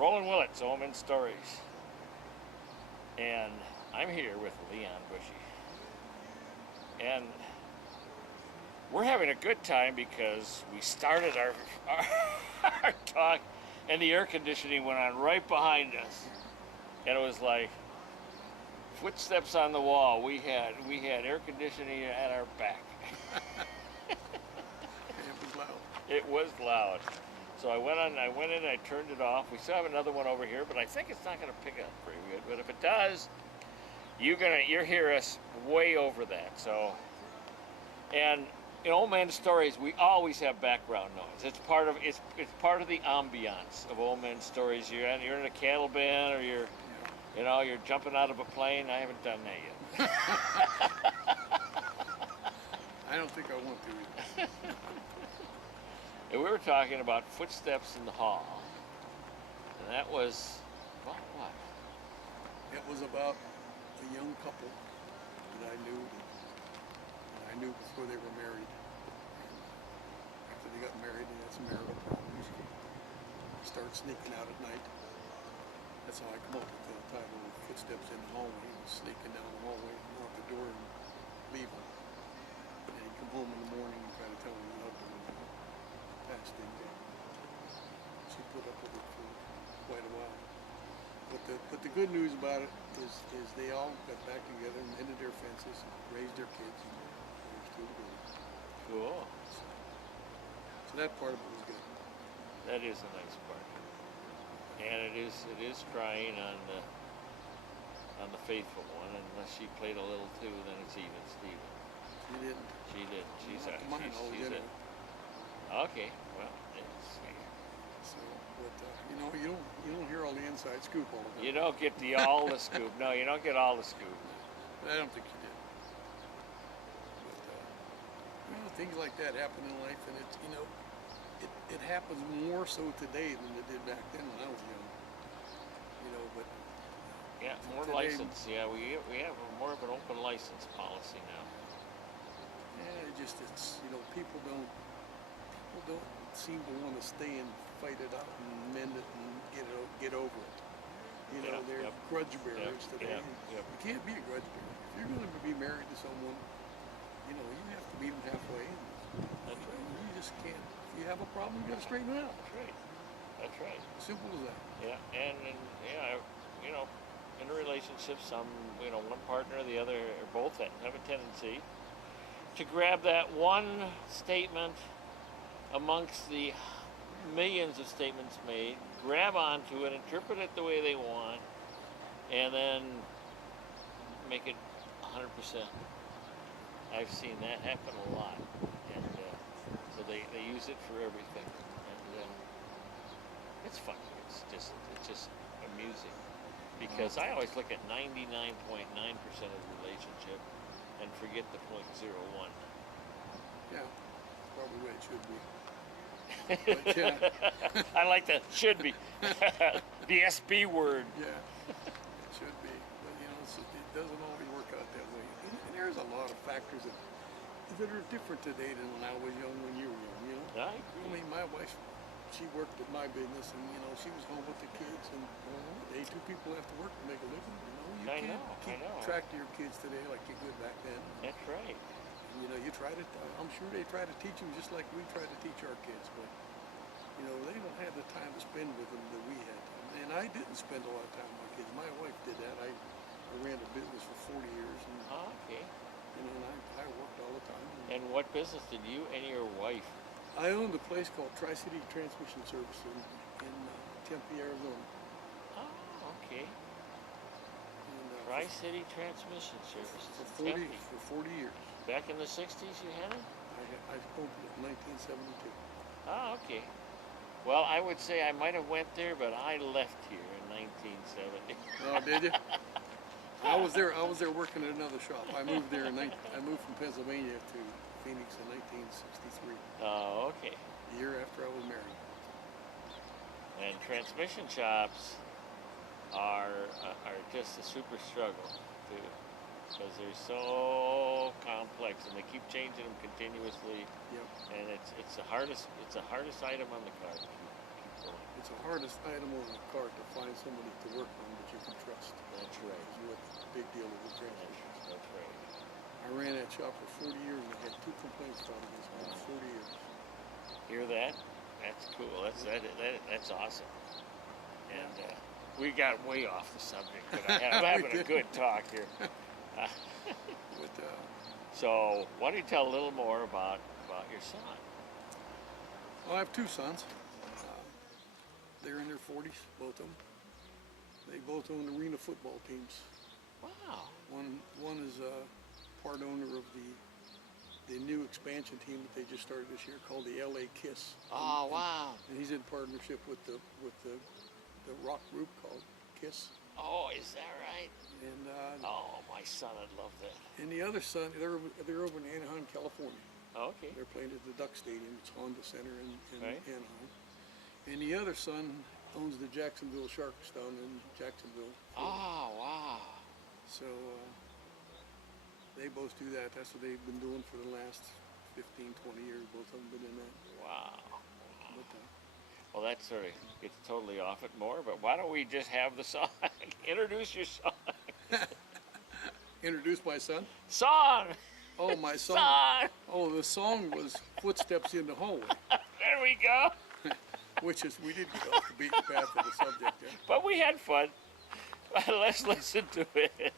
Roland Willits, OMS Stories. And I'm here with Leon Buschy. And we're having a good time because we started our talk and the air conditioning went on right behind us. And it was like footsteps on the wall. We had air conditioning at our back. It was loud. It was loud. So I went in, I turned it off. We still have another one over here, but I think it's not going to pick up very good. But if it does, you'll hear us way over that. So, and in Old Man Stories, we always have background noise. It's part of the ambiance of Old Man Stories. You're in a cattle bin, or you're jumping out of a plane. I haven't done that yet. I don't think I want to either. And we were talking about footsteps in the hall, and that was about what? It was about a young couple that I knew before they were married. And after they got married, they had some marital problems. They started sneaking out at night. That's how I come up with the title of Footsteps in the Hallway. Sneaking down the hallway, knock the door, and leave them. And he'd come home in the morning and try to tell them he loved them. Passed in there. She put up with it for quite a while. But the good news about it is they all got back together and mended their fences and raised their kids, and they're still together. Cool. So that part of it was good. That is a nice part. And it is trying on the faithful one. Unless she played a little too, then it's even Steven. She didn't. She did. She's okay. Well, so, but you don't hear all the inside scoop all the time. You don't get all the scoop. No, you don't get all the scoop. I don't think you did. But things like that happen in life, and it happens more so today than it did back then when I was young. But yeah, more today, license. Yeah, we have more of an open license policy now. Yeah, it's people don't seem to want to stay and fight it out and mend it and get over it. They're grudge bearers today. You can't be a grudge bearer. If you're going to be married to someone, you have to meet them halfway. That's right. You just can't. If you have a problem, you got to straighten it out. That's right. Simple as that. Yeah, and in a relationship, one partner or the other, or both have a tendency to grab that one statement amongst the millions of statements made, grab onto it, interpret it the way they want, and then make it 100%. I've seen that happen a lot, and so they use it for everything, and it's fun. It's just amusing, because I always look at 99.9% of the relationship and forget the 0.01. Yeah, probably the way it should be. But, yeah. I like that. Should be. The SB word. Yeah, it should be. But it doesn't always work out that way. And there's a lot of factors that are different today than when I was young, when you were young. I agree. I mean, my wife, she worked at my business, and she was home with the kids, and two people have to work to make a living. You can't keep track of your kids today like you could back then. That's right. You try to. I'm sure they try to teach them just like we try to teach our kids, but they don't have the time to spend with them that we had. And I didn't spend a lot of time with my kids. My wife did that. I ran a business for 40 years, and okay. And I worked all the time. And what business did you and your wife? I owned a place called Tri-City Transmission Service in Tempe, Arizona. Oh, okay. And, Tri-City Transmission Service. For 40 years. Back in the 60s you had it? I opened it in 1972. Oh, okay. Well, I would say I might have went there, but I left here in 1970. Oh, did you? I was there working at another shop. I moved there I moved from Pennsylvania to Phoenix in 1963. Oh, okay. A year after I was married. And transmission shops are just a super struggle too, because they're so complex and they keep changing them continuously. Yep. And it's the hardest item on the car to keep going. it's the hardest item on the cart to find somebody to work on that you can trust. That's right. Is what the big deal is with transmissions. That's right. I ran that shop for 40 years and I had 2 complaints filed against me in 40 years. Hear that? That's cool. That's awesome. And we got way off the subject, but I'm having a good talk here. But, So, why don't you tell a little more about your son? well, I have 2 sons. They're in their 40s, both of them. They both own arena football teams. Wow. One is part owner of the new expansion team that they just started this year called the LA Kiss. Oh, wow. And he's in partnership with the rock group called Kiss. Oh, is that right? And Oh, my son would love that. and the other son, they're over in Anaheim, California. Okay. They're playing at the Duck Stadium. It's Honda Center in Right. Anaheim. And the other son owns the Jacksonville Sharks down in Jacksonville. Oh, wow. So they both do that. That's what they've been doing for the last 15, 20 years. Both of them been in that. Wow. But, Well, that sort of gets totally off it more, but why don't we just have the song? Introduce your song. introduce my son. Song! Oh, my son. Song! Oh, the song was "Footsteps in the Hallway," There we go. which is we did get off the beaten path of the subject there. But we had fun. Let's listen to it.